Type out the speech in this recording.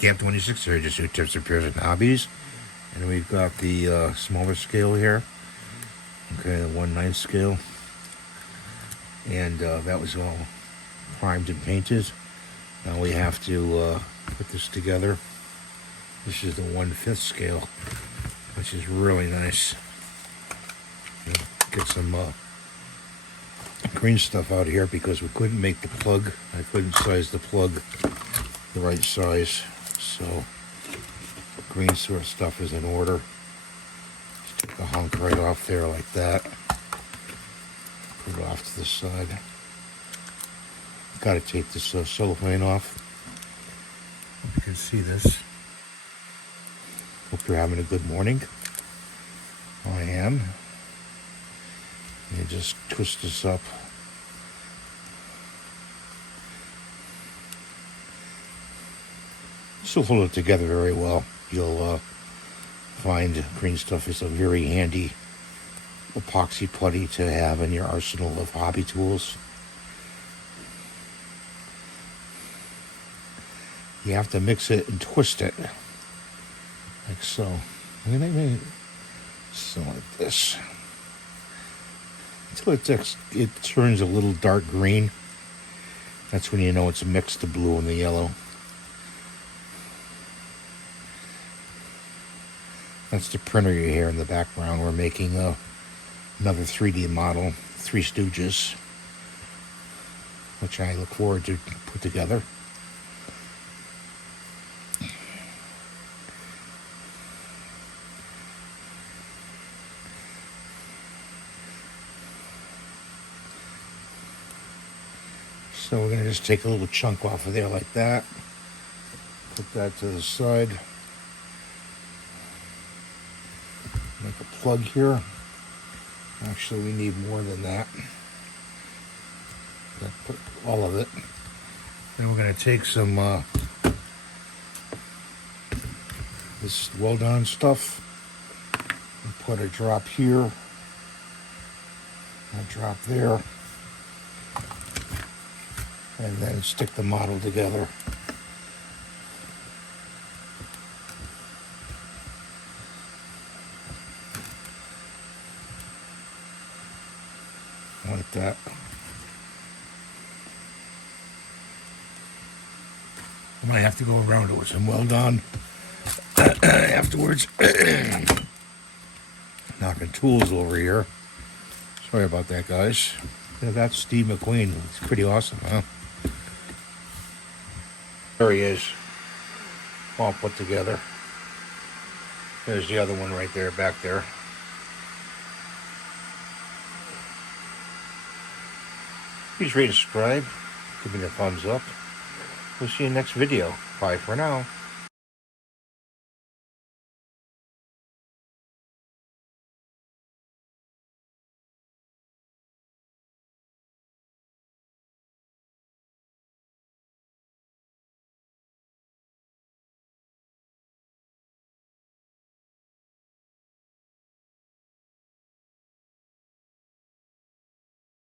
Handicap 26 here, just 2 tips, repairs, and hobbies. And we've got the smaller scale here. Okay, the 1/9 scale. And that was all primed and painted. Now we have to put this together. This is the 1/5 scale, which is really nice. Get some green stuff out here because we couldn't make the plug. I couldn't size the plug the right size, so green sort of stuff is in order. Just take the hunk right off there like that. Put it off to the side. Got to take this cellophane off. Hope you can see this. Hope you're having a good morning. I am. And just twist this up. This will hold it together very well. You'll find green stuff is a very handy epoxy putty to have in your arsenal of hobby tools. You have to mix it and twist it, like so. So like this. Until it turns a little dark green. That's when you know it's mixed, the blue and the yellow. That's the printer you hear in the background. We're making another 3D model, Three Stooges, which I look forward to put together. So we're going to just take a little chunk off of there like that. Put that to the side. Make a plug here. Actually, we need more than that. Put all of it. Then we're going to take some this well-done stuff and put a drop here, a drop there, and then stick the model together. Like that. I might have to go around it with some well done afterwards. Knocking tools over here. Sorry about that, guys. Yeah, that's Steve McQueen. It's pretty awesome, huh? There he is, all put together. There's the other one right there, back there. Please rate and subscribe. Give me a thumbs up. We'll see you next video. Bye for now.